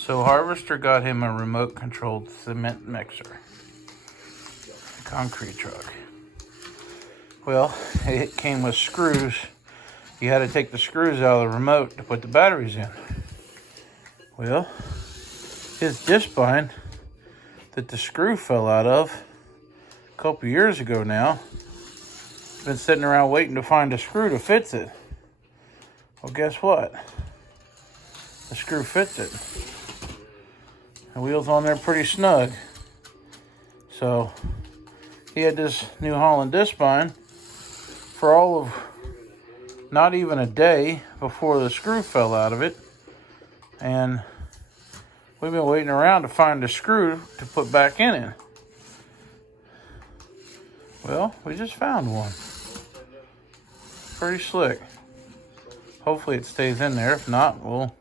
So Harvester got him a remote controlled cement mixer, concrete truck. Well, it came with screws. You had to take the screws out of the remote to put the batteries in. Well, his disc bind that the screw fell out of a couple years ago now, been sitting around waiting to find a screw to fix it. Well, guess what? The screw fits it. The wheel's on there pretty snug. So he had this New Holland disc bind for all of not even a day before the screw fell out of it. And we've been waiting around to find a screw to put back in it. Well, we just found one. Pretty slick. Hopefully it stays in there. If not, we'll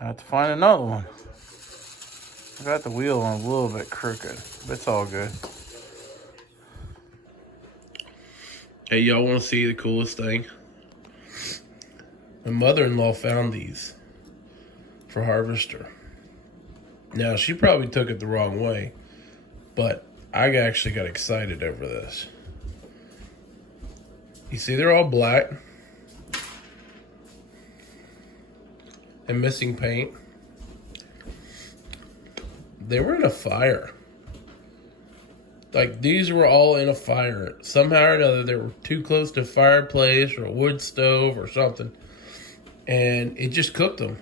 have to find another one. I got the wheel on a little bit crooked, but it's all good. Hey, y'all want to see the coolest thing? My mother-in-law found these for Harvester. Now, she probably took it the wrong way, but I actually got excited over this. You see, they're all black and missing paint. They were in a fire. Like, these were all in a fire. Somehow or another, they were too close to a fireplace or a wood stove or something. And it just cooked them.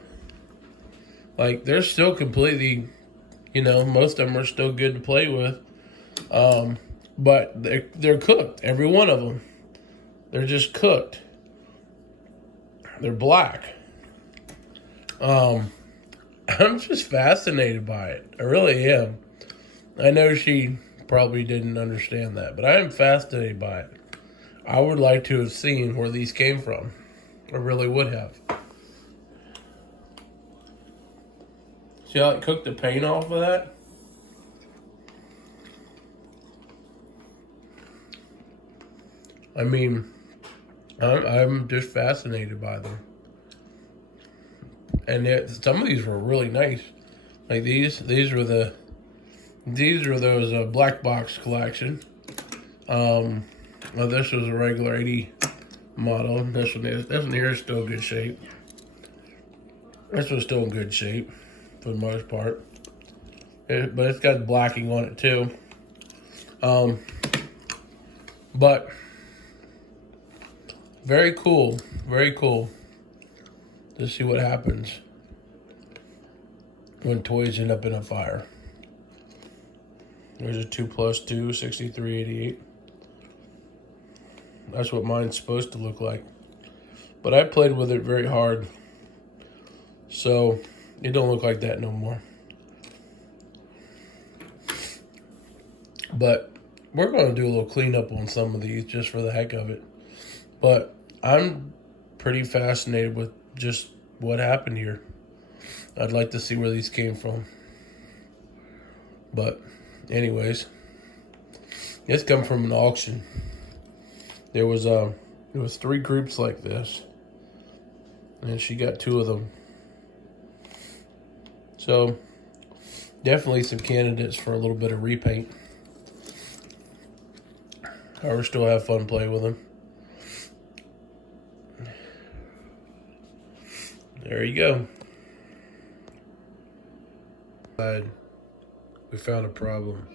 Like, they're still completely, most of them are still good to play with. But they're cooked. Every one of them. They're just cooked. They're black. I'm just fascinated by it. I really am. I know she probably didn't understand that, but I am fascinated by it. I would like to have seen where these came from. I really would have. See how it cooked the paint off of that? I mean, I'm just fascinated by them. And some of these were really nice. Like these were those black box collection. Well, this was a regular 80 model. This one here is still in good shape. This one's still in good shape for the most part. But it's got blacking on it too. But very cool to see what happens when toys end up in a fire. There's a 2 + 2, 6388. That's what mine's supposed to look like. But I played with it very hard, so it don't look like that no more. But we're going to do a little cleanup on some of these just for the heck of it. But I'm pretty fascinated with just what happened here. I'd like to see where these came from. But anyways, it's come from an auction. There was 3 groups like this, and she got 2 of them. So definitely some candidates for a little bit of repaint. I will still have fun playing with them. There you go. We found a problem.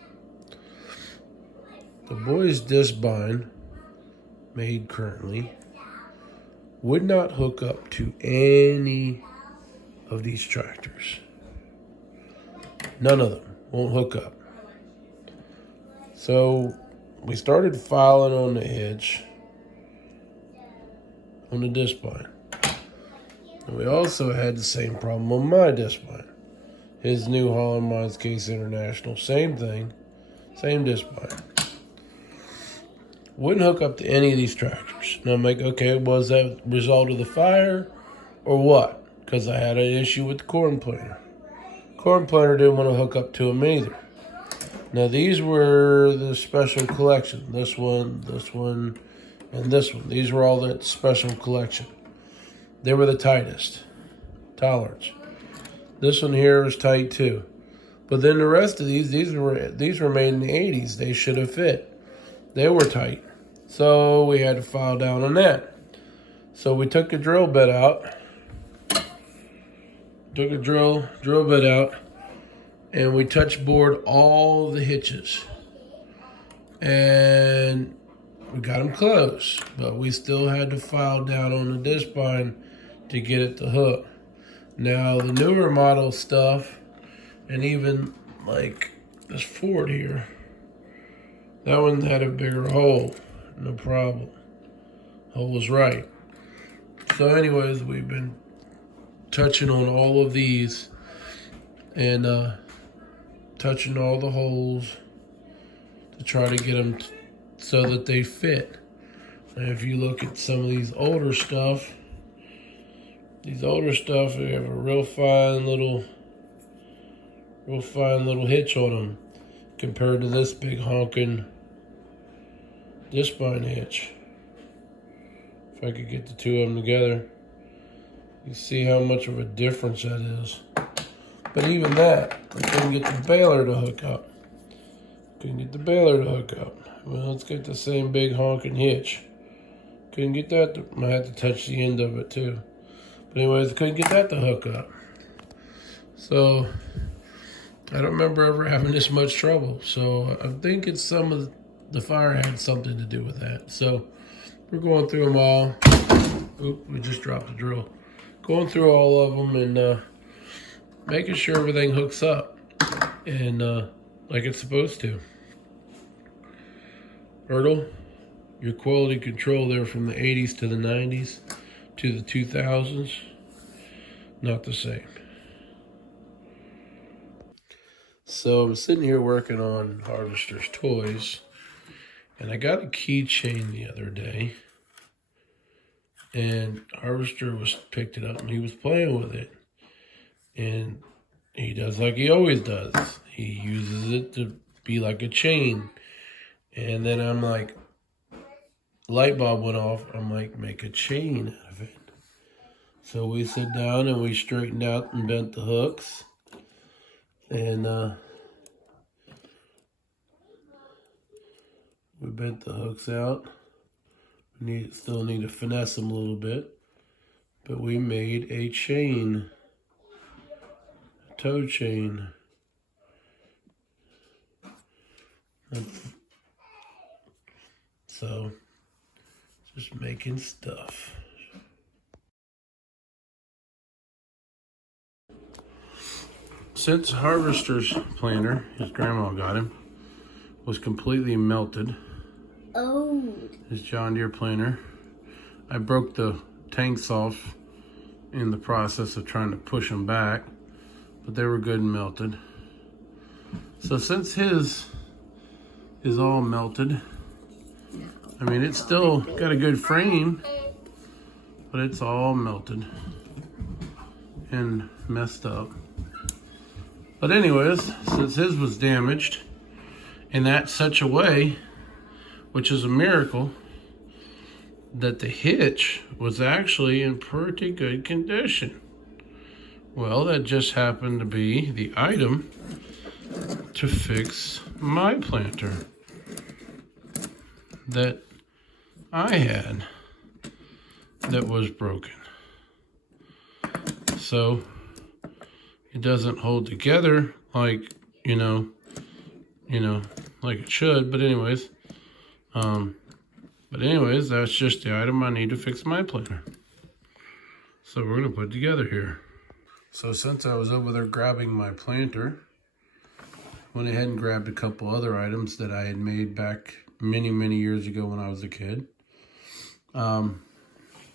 The boys' disc bind, made currently, would not hook up to any of these tractors. None of them won't hook up. So we started filing on the Hitch, on the disc bind. And we also had the same problem on my disc bind. His New Holland Mines Case International, same thing, same disc bind. Wouldn't hook up to any of these tractors. And I'm like, okay, was that a result of the fire or what? Because I had an issue with the corn planter. Corn planter didn't want to hook up to them either. Now these were the special collection. This one, and this one. These were all that special collection. They were the tightest tolerance. This one here is tight too. But then the rest of these were made in the 80s. They should have fit. They were tight. So we had to file down on that. So we took the drill bit out. Took a drill bit out. And we touch bored all the hitches. And we got them close. But we still had to file down on the disc spine to get it to hook. Now the newer model stuff, and even like this Ford here, that one had a bigger hole, no problem. Hole was right. So anyways, we've been touching on all of these and touching all the holes to try to get them so that they fit. And if you look at some of these older stuff, they have a real fine little hitch on them compared to this big honking disc spine hitch. If I could get the two of them together, you see how much of a difference that is. But even that, I couldn't get the baler to hook up. Well, let's get the same big honking hitch. Couldn't get that I had to touch the end of it too. But anyways, I couldn't get that to hook up. So I don't remember ever having this much trouble. So I think it's some of the fire had something to do with that. So we're going through them all. Oop, we just dropped the drill. Going through all of them and making sure everything hooks up and like it's supposed to. Ertl, your quality control there from the 80s to the 90s to the 2000s, not the same. So I'm sitting here working on Harvester's toys, and I got a keychain the other day, and Harvester picked it up and he was playing with it, and he does like he always does. He uses it to be like a chain, and then I'm like, light bulb went off. I'm like, make a chain out of it. So we sit down and we straightened out and bent the hooks. And we bent the hooks out. Still need to finesse them a little bit. But we made a chain. A toe chain. So, just making stuff. Since Harvester's planter, his grandma got him, was completely melted. Oh. His John Deere planter. I broke the tanks off in the process of trying to push them back, but they were good and melted. So since his is all melted, I mean, it's still got a good frame, but it's all melted and messed up. But anyways, since his was damaged in that such a way, which is a miracle, that the hitch was actually in pretty good condition. Well, that just happened to be the item to fix my planter that I had that was broken. So it doesn't hold together like, you know, like it should. But anyways, that's just the item I need to fix my planter. So we're gonna put it together here. So since I was over there grabbing my planter, went ahead and grabbed a couple other items that I had made back many years ago when I was a kid.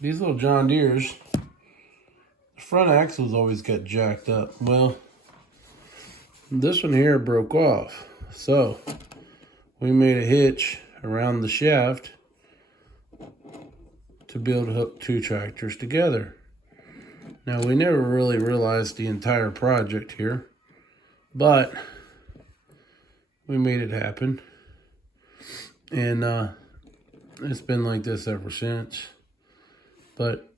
These little John Deeres, the front axles always got jacked up. Well, this one here broke off. So we made a hitch around the shaft to be able to hook two tractors together. Now, we never really realized the entire project here, but we made it happen. And it's been like this ever since. But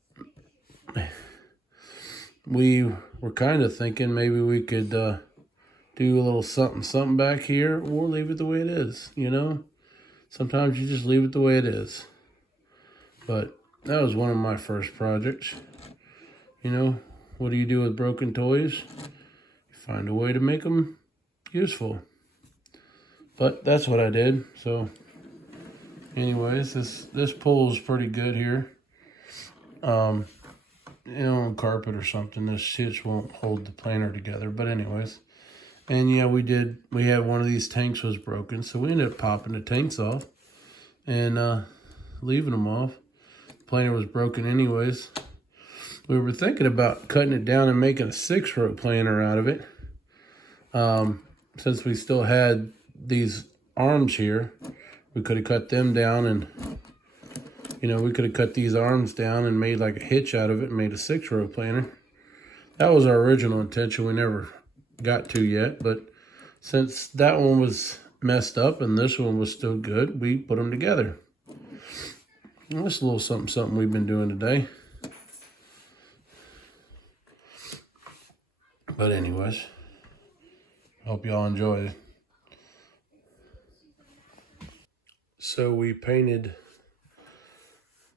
we we're kind of thinking maybe we could do a little something back here, or leave it the way it is, you know? Sometimes you just leave it the way it is. But that was one of my first projects. You know, what do you do with broken toys? You find a way to make them useful. But that's what I did. So anyways, this pull is pretty good here. You know, on carpet or something, this hitch won't hold the planer together. But anyways, and yeah, we had one of these tanks was broken, so we ended up popping the tanks off and leaving them off. The planer was broken anyways. We were thinking about cutting it down and making a 6-row planer out of it. Since we still had these arms here, we could have cut them down, and you know, we could have cut these arms down and made like a hitch out of it and made a 6-row planer. That was our original intention. We never got to yet, but since that one was messed up and this one was still good, we put them together. And that's a little something we've been doing today. But anyways, hope y'all enjoy it. So we painted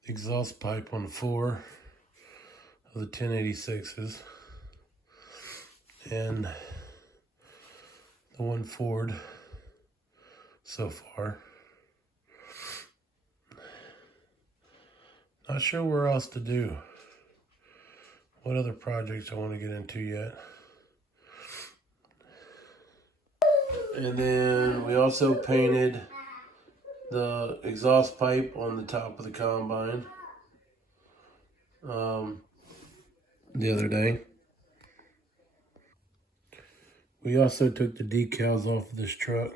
the exhaust pipe on the 4 of the 1086s and the one Ford so far. Not sure where else to do. What other projects I want to get into yet. And then we also painted the exhaust pipe on the top of the combine the other day. We also took the decals off of this truck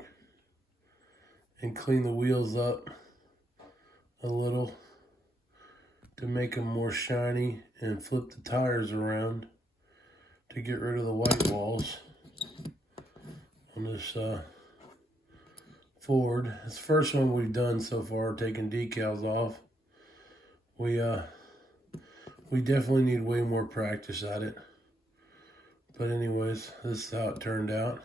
and cleaned the wheels up a little to make them more shiny, and flip the tires around to get rid of the white walls on this Ford. It's the first one we've done so far, taking decals off. We definitely need way more practice at it. But anyways, this is how it turned out.